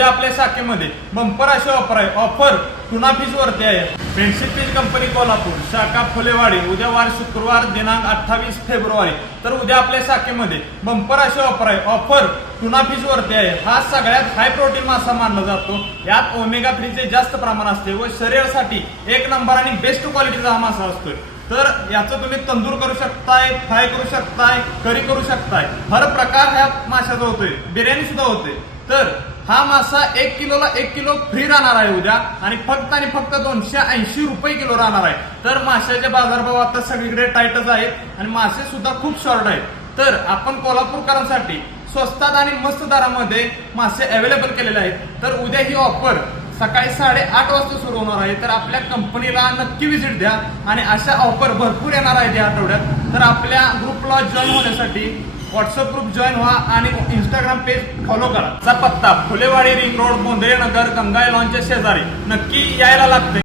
उद्या आपल्या शाखेमध्ये बंपर अशी ऑफर टुना फिश वरती आहे। फ्रेंडशिप फिश कंपनी कोल्हापूर शाखा फुलेवाडी उद्या वार शुक्रवार दिनांक 28 फेब्रुवारी। तर उद्या आपल्या शाखेमध्ये बंपर अशी ऑफर टुना फिश वरती आहे। हा सगळ्यात हाय प्रोटीन मासा मानला जातो। यात ओमेगा 3 चे जास्त प्रमाण असते व शरीरासाठी एक नंबर आणि बेस्ट क्वालिटीचा हा मासा असतोय। तर याचं तुम्ही तंदूर करू शकताय, फ्राय करू शकताय, करी करू शकताय, हर प्रकार ह्या माशाचा होतोय, बिर्याणी सुद्धा होते। तर हा मासा 1 किलोला 1 किलो फ्री राहणार आहे उद्या आणि फक्त 280 रुपये किलो राहणार आहे। तर माशाचे बाजारभाव आता सगळीकडे टाईटच आहेत आणि मासे सुद्धा खूप शॉर्ट आहेत। तर आपण कोल्हापूरकरांसाठी स्वस्तात आणि मस्त दरामध्ये मासे अवेलेबल केलेले आहेत। तर उद्या ही ऑफर सकाळी 8:30 वाजता सुरू होणार आहे। तर आपल्या कंपनीला नक्की व्हिजिट द्या आणि अशा ऑफर भरपूर येणार आहेत या आठवड्यात। तर आपल्या ग्रुपला जॉईन होण्यासाठी व्हॉट्सअप ग्रुप जॉईन व्हा आणि इंस्टाग्राम पेज फॉलो करा। चा पत्ता फुलेवाडी रिंग रोड, बोंधळे नगर, गंगाई लॉनच्या शेजारी। नक्की यायला लागते।